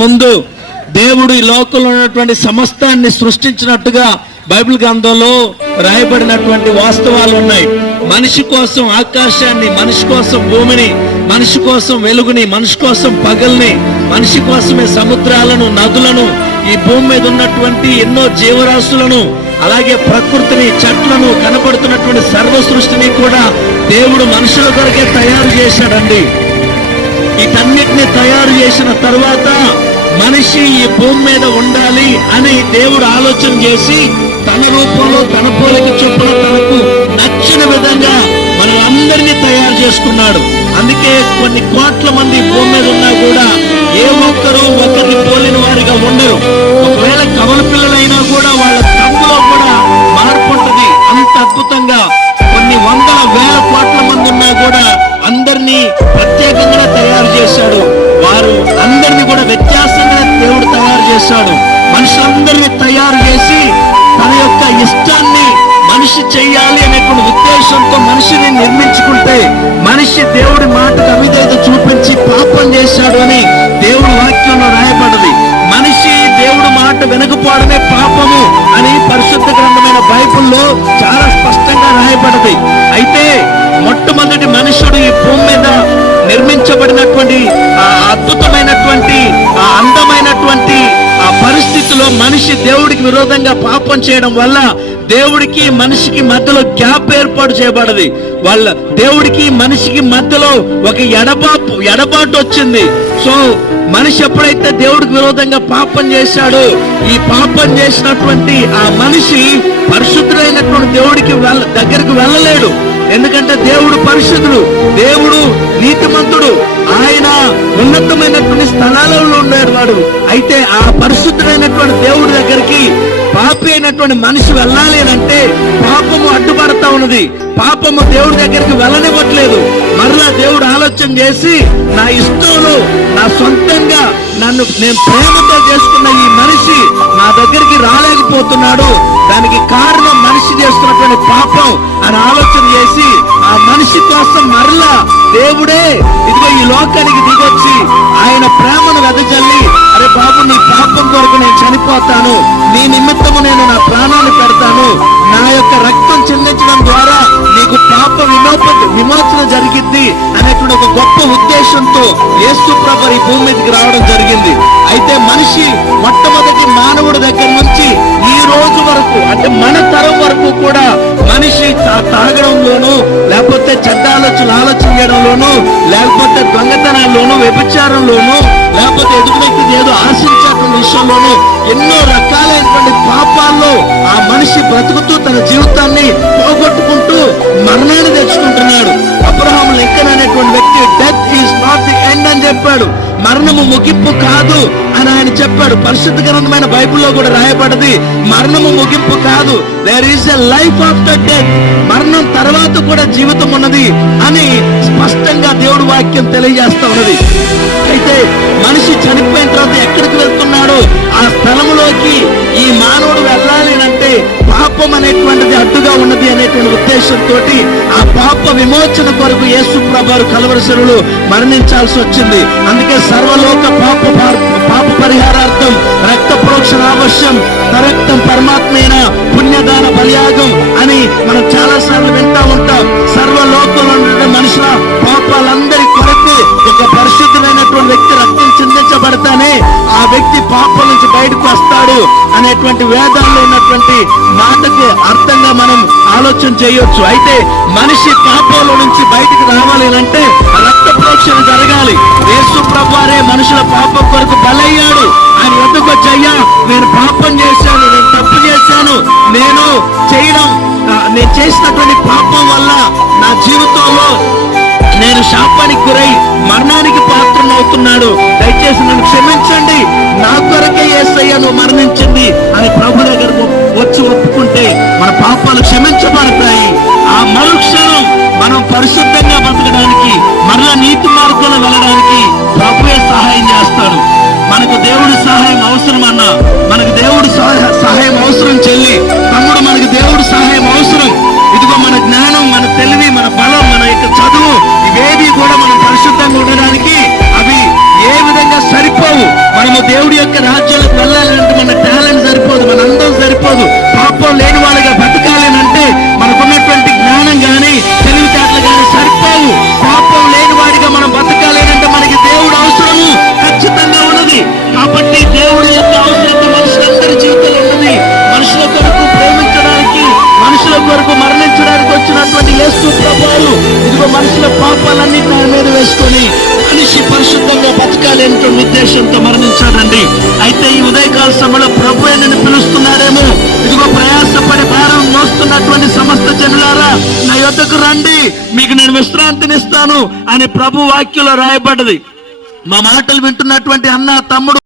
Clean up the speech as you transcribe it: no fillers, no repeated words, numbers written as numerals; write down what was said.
ముందు దేవుడు ఈ లోకంలో ఉన్నటువంటి సమస్తాన్ని సృష్టించినట్టుగా బైబిల్ గ్రంథంలో రాయబడినటువంటి వాస్తవాలు ఉన్నాయి. మనిషి కోసం ఆకాశాన్ని, మనిషి కోసం భూమిని, మనిషి కోసం వెలుగుని, మనిషి కోసం పగల్ని, మనిషి కోసమే సముద్రాలను, నదులను, ఈ భూమి మీద ఉన్నటువంటి ఎన్నో జీవరాశులను, అలాగే ప్రకృతిని, చెట్లను, కనబడుతున్నటువంటి సర్వ సృష్టిని కూడా దేవుడు మనుషుల కొరకే తయారు చేశాడండి. వీటన్నిటిని తయారు చేసిన తర్వాత మనిషి ఈ భూమి మీద ఉండాలి అని దేవుడు ఆలోచన చేసి తన రూపంలో, తన పోలిక చొప్పున, తనకు నచ్చిన విధంగా మనల్ని తయారు చేసుకున్నాడు. అందుకే కొన్ని కోట్ల మంది భూమి మీద ఉన్నా కూడా ఏ ఒక్కరు ఒకరిని పోలిన వారిగా ఉండరు. ఒకవేళ కవల పిల్లలైనా కూడా వాళ్ళ తంగులో కూడా మార్పు ఉంటుంది. అంత అద్భుతంగా కొన్ని వందల వేల కోట్ల మంది ఉన్నా కూడా అందరినీ ప్రత్యేకంగా తయారు చేశాడు. వారు అందరినీ కూడా వ్యత్యాసంగా దేవుడు తయారు చేశాడు. మనుషులందరినీ తయారు చేసి తన యొక్క ఇష్టాన్ని మనిషి చెయ్యాలి అనేటువంటి ఉద్దేశంతో మనిషిని నిర్మించుకుంటే మనిషి దేవుడి మాటకు అవిధేయత చూపించి పాపం చేశాడు అని దేవుడి వాక్యంలో రాయబడింది. మనిషి దేవుడి మాట వెనకపోవడమే పాపము అని పరిశుద్ధ గ్రంథమైన బైబిల్లో చాలా స్పష్టంగా రాయబడింది. అయితే మొట్టమొదటి మనుషుడు ఈ భూమి మీద నిర్మించబడినటువంటి అద్భుతమైనటువంటి అందమైనటువంటి ఆ పరిస్థితిలో మనిషి దేవుడికి విరోధంగా పాపం చేయడం వల్ల దేవుడికి మనిషికి మధ్యలో గ్యాప్ ఏర్పాటు చేయబడది. వాళ్ళ దేవుడికి మనిషికి మధ్యలో ఒక ఎడబాటు వచ్చింది. సో మనిషి ఎప్పుడైతే దేవుడికి విరోధంగా పాపం చేశాడో ఈ పాపం చేసినటువంటి ఆ మనిషి పరిశుద్ధుడైనటువంటి దేవుడికి దగ్గరికి వెళ్ళలేడు. ఎందుకంటే దేవుడు పరిశుద్ధుడు, దేవుడు నీతిమంతుడు, ఆయన ఉన్నతమైనటువంటి స్థలాలలో ఉండేవాడు. అయితే ఆ పరిశుద్ధుడైనటువంటి దేవుడి దగ్గరికి పాపి అయినటువంటి మనిషి వెళ్ళాలి అని అంటే పాపము అడ్డుపడతా ఉన్నది. పాపము దేవుడి దగ్గరికి వెళ్ళనివ్వట్లేదు. మరలా దేవుడు ఆలోచన చేసి నా ఇష్టంలో, నా సొంతంగా నేను ప్రేమతో చేసుకున్న ఈ మనిషి నా దగ్గరికి రాలేకపోతున్నాడు. దానికి కారణం మనిషి చేస్తున్నటువంటి పాపం అని ఆలోచన చేసి ఆ మనిషి కోసం మరలా దేవుడే ఇదిగో ఈ లోకానికి దిగొచ్చి ఆయన ప్రేమను వెదజల్లి, అరే బాబు నీ పాపం కొరకు నేను చనిపోతాను, నీ నిమిత్తము నేను నా ప్రాణాన్ని పెడతాను, నా యొక్క రక్తం చెందించడం ద్వారా నీకు పాప విమోచన జరిగింది అనేటువంటి ఒక గొప్ప ఉద్దేశంతో యేసు ప్రభువు ఈ భూమి మీదకి రావడం జరిగింది. అయితే మనిషి మొట్టమొదటి మానవుడి దగ్గర నుంచి ఈ రోజు వరకు అంటే మన తరం వరకు కూడా మనిషి తాగడంలోను, లేకపోతే చెడ్డ ఆలోచన చేయడంలోను, లేకపోతే దొంగతనాల్లోను, వ్యభిచారంలోను, లేకపోతే ఎదుటి వ్యక్తిని ఏదో ఆశించేటువంటి విషయంలోను ఎన్నో రకాలైనటువంటి పాపాల్లో ఆ మనిషి బ్రతుకుతూ తన జీవితాన్ని పోగొట్టుకుంటూ మరణాన్ని తెచ్చుకుంటున్నాడు. అబ్రహాం లింకన్ అనేటువంటి వ్యక్తి death is not the end అని చెప్పాడు. మరణము ముగింపు కాదు అని ఆయన చెప్పాడు. పరిశుద్ధ గ్రంథమైన బైబిల్లో కూడా రాయబడింది మరణము ముగింపు కాదు, there is a life after death, మరణం తర్వాత కూడా జీవితం ఉన్నది అని స్పష్టంగా దేవుడి వాక్యం తెలియజేస్తా ఉన్నది. అయితే మనిషి చనిపోయిన తర్వాత ఎక్కడికి వెళ్తున్నాడో ఆ స్థలంలోకి ఈ మానవుడు వెళ్ళాలి అంటే పాపం అనేటువంటిది అడ్డుగా ఉన్నది అనేటువంటి ఉద్దేశంతో ఆ పాప విమోచన కొరకు యేసు ప్రభువు కలువరి శిలువలో మరణించాల్సి వచ్చింది. అందుకే సర్వలోక పాప పరిహారార్థం రక్త ప్రోక్షణ అవశ్యం, రక్తం పరమాత్మైన పుణ్యదాన బలియాగం అని మనం చాలా సార్లు వింటా ఉంటాం. సర్వలోకంలో ఉండే మనుషుల పాపాలందరి కొరకు ఒక పరిశుద్ధమైనటువంటి వ్యక్తి రక్తం చిందించబడతానే ఆ వ్యక్తి పాపం నుంచి బయటకు వస్తాడు అనేటువంటి వేదాల్లో ఉన్నటువంటి మాటకు అర్థంగా మనం ఆలోచన చేయొచ్చు. అయితే మనిషి పాపంలో నుంచి బయటకు రావాలి అంటే రక్త ప్రోక్షణ జరగాలి. యేసు ప్రభువారే మనుషుల పాపం కొరకు బలయ్యాడు. ఆయన ఎందుకు వచ్చయ్యా, నేను పాపం చేశాను, నేను తప్పు చేశాను, నేను చేసినటువంటి పాపం వల్ల నా జీవితంలో నేను శాపానికి గురై మరణానికి పాత్రనవుతున్నాడు, దయచేసి నన్ను క్షమించండి, నా కొరకే యేసయ్య నువ్వు మరణించింది అని ప్రభు దగ్గరకు వచ్చి ఒప్పుకుంటే మన పాపాలు క్షమించబడతాయి. ఆ మరుక్షణం మనం పరిశుద్ధంగా బతకడానికి, మరలా నీతి మార్గంలో వెళ్ళడానికి ప్రభువే సహాయం చేస్తాడు. మనకు దేవుడి సహాయం అవసరం అన్నా, మనకు దేవుడి సహాయం అవసరం చెల్లి, తమ్ముడు మనకు దేవుడి సహాయం అవసరం. ఇదిగో మన జ్ఞానం, మన తెలివి, మన బలం, మన యొక్క చదువు ఇవేవి కూడా మనం పరిశుద్ధంగా ఉండడానికి అవి ఏ విధంగా సరిపోవు. మనము మనము దేవుడి యొక్క రాజ్యాలకు వెళ్ళాలంటే మన టాలెంట్ సరిపోదు, మన అందం సరిపోదు. పాపం లేని వాళ్ళగా బతకాలనంటే మనకున్నటువంటి జ్ఞానం కానీ తెలివితేటలు కానీ సరిపోవు. పాపం లేని వాడిగా మనం బతకాలనంటే మనకి దేవుడు అవసరము ఖచ్చితంగా ఉన్నది. కాబట్టి దేవుడి యొక్క అవసరత మనుషులందరి జీవితంలో ఉన్నది. మనుషుల కొరకు ప్రేమించడానికి, మనుషుల కొరకు మరణించడానికి వచ్చినటువంటి యేసు ప్రభువు ఇదిగో మనుషుల పాపాలన్నీ తన మీద వేసుకొని మనిషి పరిశుద్ధంగా బతకాలి అనే ఉద్దేశంతో మరణించాడండి. అయితే ఈ ఉదయకాల సమయంలో ప్రభువే నిన్ను పిలుస్తున్నారేమో. ఇదిగో ప్రయాసపడి భారం మోస్తున్నటువంటి సమస్త జనులారా నా యొద్దకు రండి, మీకు నేను విశ్రాంతినిస్తాను అని ప్రభు వాక్యంలో రాయబడ్డది. మా మాటలు వింటున్నటువంటి అన్న తమ్ముడు